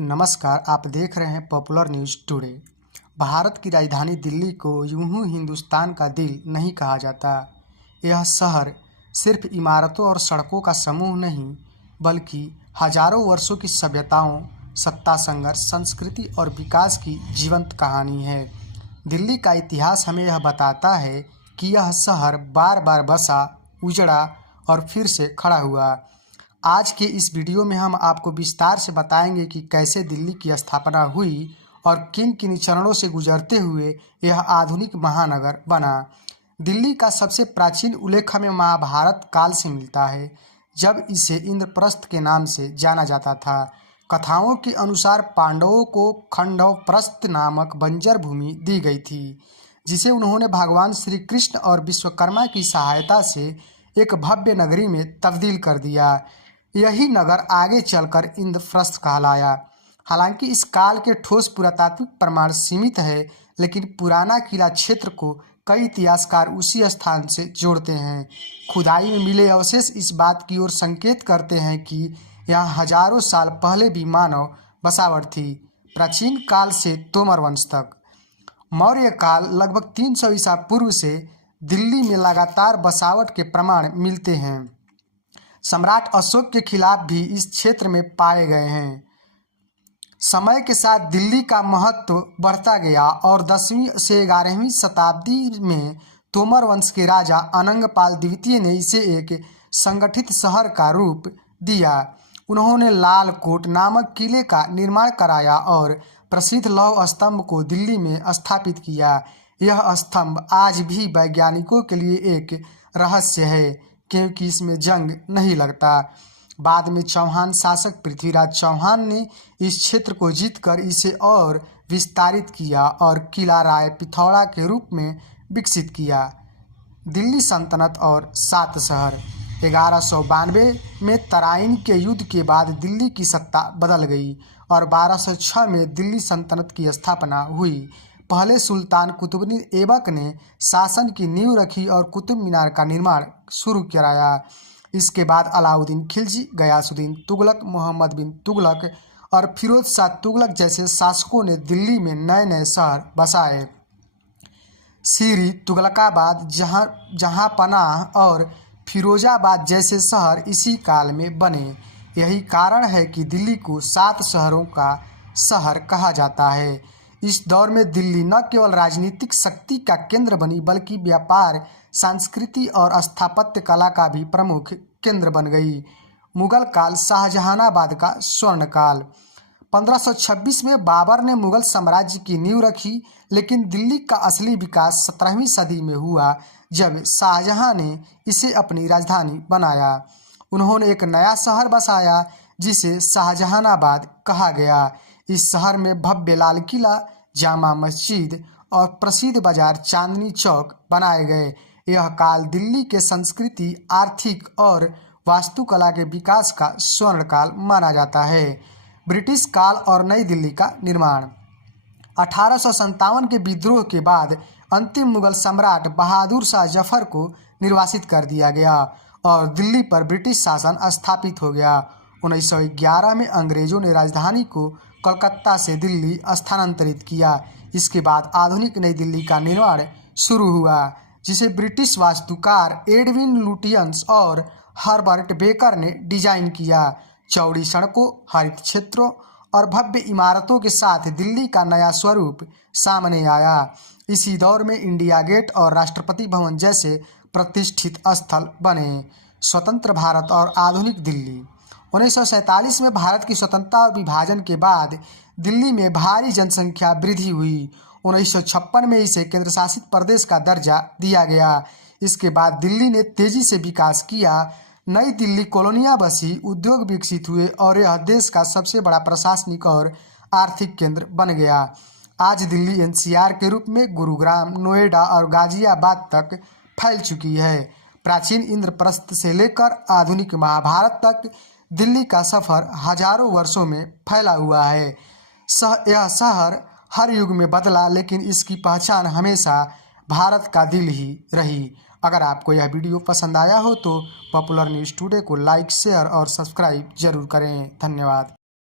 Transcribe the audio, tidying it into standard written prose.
नमस्कार, आप देख रहे हैं पॉपुलर न्यूज़ टुडे। भारत की राजधानी दिल्ली को यूं ही हिंदुस्तान का दिल नहीं कहा जाता। यह शहर सिर्फ इमारतों और सड़कों का समूह नहीं, बल्कि हजारों वर्षों की सभ्यताओं, सत्ता संघर्ष, संस्कृति और विकास की जीवंत कहानी है। दिल्ली का इतिहास हमें यह बताता है कि यह शहर बार बार बसा, उजड़ा और फिर से खड़ा हुआ। आज के इस वीडियो में हम आपको विस्तार से बताएंगे कि कैसे दिल्ली की स्थापना हुई और किन किन चरणों से गुजरते हुए यह आधुनिक महानगर बना। दिल्ली का सबसे प्राचीन उल्लेख हमें महाभारत काल से मिलता है, जब इसे इंद्रप्रस्थ के नाम से जाना जाता था। कथाओं के अनुसार पांडवों को खंडवप्रस्थ नामक बंजर भूमि दी गई थी, जिसे उन्होंने भगवान श्री कृष्ण और विश्वकर्मा की सहायता से एक भव्य नगरी में तब्दील कर दिया। यही नगर आगे चलकर इंद्रप्रस्थ कहलाया। हालांकि इस काल के ठोस पुरातात्विक प्रमाण सीमित है, लेकिन पुराना किला क्षेत्र को कई इतिहासकार उसी स्थान से जोड़ते हैं। खुदाई में मिले अवशेष इस बात की ओर संकेत करते हैं कि यहाँ हजारों साल पहले भी मानव बसावट थी, प्राचीन काल से तोमर वंश तक। मौर्य काल लगभग 300 ईसा पूर्व से दिल्ली में लगातार बसावट के प्रमाण मिलते हैं। सम्राट अशोक के खिलाफ भी इस क्षेत्र में पाए गए हैं। समय के साथ दिल्ली का महत्व बढ़ता गया और 10वीं से 11वीं शताब्दी में तोमर वंश के राजा अनंगपाल द्वितीय ने इसे एक संगठित शहर का रूप दिया। उन्होंने लाल कोट नामक किले का निर्माण कराया और प्रसिद्ध लौह स्तंभ को दिल्ली में स्थापित किया। यह स्तंभ आज भी वैज्ञानिकों के लिए एक रहस्य है, क्योंकि इसमें जंग नहीं लगता। बाद में चौहान शासक पृथ्वीराज चौहान ने इस क्षेत्र को जीतकर इसे और विस्तारित किया और किला राय पिथौरा के रूप में विकसित किया। दिल्ली सल्तनत और सात शहर। 1192 में तराइन के युद्ध के बाद दिल्ली की सत्ता बदल गई और 1206 में दिल्ली सल्तनत की स्थापना हुई। पहले सुल्तान कुतुबुद्दीन ऐबक ने शासन की नींव रखी और कुतुब मीनार का निर्माण शुरू कराया। इसके बाद अलाउद्दीन खिलजी, गयासुद्दीन तुगलक, मोहम्मद बिन तुगलक और फिरोज शाह तुगलक जैसे शासकों ने दिल्ली में नए नए शहर बसाए। सीरी, तुगलकाबाद, जहांपनाह और फिरोजाबाद जैसे शहर इसी काल में बने। यही कारण है कि दिल्ली को 7 शहरों का शहर कहा जाता है। इस दौर में दिल्ली न केवल राजनीतिक शक्ति का केंद्र बनी, बल्कि व्यापार, संस्कृति और स्थापत्य कला का भी प्रमुख केंद्र बन गई। मुगल काल, शाहजहानाबाद का स्वर्ण काल। 1526 में बाबर ने मुगल साम्राज्य की नींव रखी, लेकिन दिल्ली का असली विकास 17वीं सदी में हुआ, जब शाहजहां ने इसे अपनी राजधानी बनाया। उन्होंने एक नया शहर बसाया जिसे शाहजहानाबाद कहा गया। इस शहर में भव्य लाल किला, जामा मस्जिद और प्रसिद्ध बाजार चांदनी चौक बनाए गए। यह काल दिल्ली के संस्कृति, आर्थिक और वास्तुकला के विकास का स्वर्ण काल माना जाता है। ब्रिटिश काल और नई दिल्ली का निर्माण। 1857 के विद्रोह के बाद अंतिम मुगल सम्राट बहादुर शाह जफर को निर्वासित कर दिया गया और दिल्ली पर ब्रिटिश शासन स्थापित हो गया। 1911 में अंग्रेजों ने राजधानी को कलकत्ता से दिल्ली स्थानांतरित किया। इसके बाद आधुनिक नई दिल्ली का निर्माण शुरू हुआ, जिसे ब्रिटिश वास्तुकार एडविन लुटियंस और हर्बर्ट बेकर ने डिजाइन किया। चौड़ी सड़कों, हरित क्षेत्रों और भव्य इमारतों के साथ दिल्ली का नया स्वरूप सामने आया। इसी दौर में इंडिया गेट और राष्ट्रपति भवन जैसे प्रतिष्ठित स्थल बने। स्वतंत्र भारत और आधुनिक दिल्ली। 1947 में भारत की स्वतंत्रता और विभाजन के बाद दिल्ली में भारी जनसंख्या वृद्धि हुई। 1956 में इसे केंद्र शासित प्रदेश का दर्जा दिया गया। इसके बाद दिल्ली ने तेजी से विकास किया। नई दिल्ली कॉलोनियाँ बसी, उद्योग विकसित हुए और यह देश का सबसे बड़ा प्रशासनिक और आर्थिक केंद्र बन गया। आज दिल्ली एनसीआर के रूप में गुरुग्राम, नोएडा और गाजियाबाद तक फैल चुकी है। प्राचीन इंद्रप्रस्थ से लेकर आधुनिक महाभारत तक दिल्ली का सफ़र हजारों वर्षों में फैला हुआ है। यह शहर हर युग में बदला, लेकिन इसकी पहचान हमेशा भारत का दिल ही रही। अगर आपको यह वीडियो पसंद आया हो तो पॉपुलर न्यूज़ टुडे को लाइक, शेयर और सब्सक्राइब जरूर करें। धन्यवाद।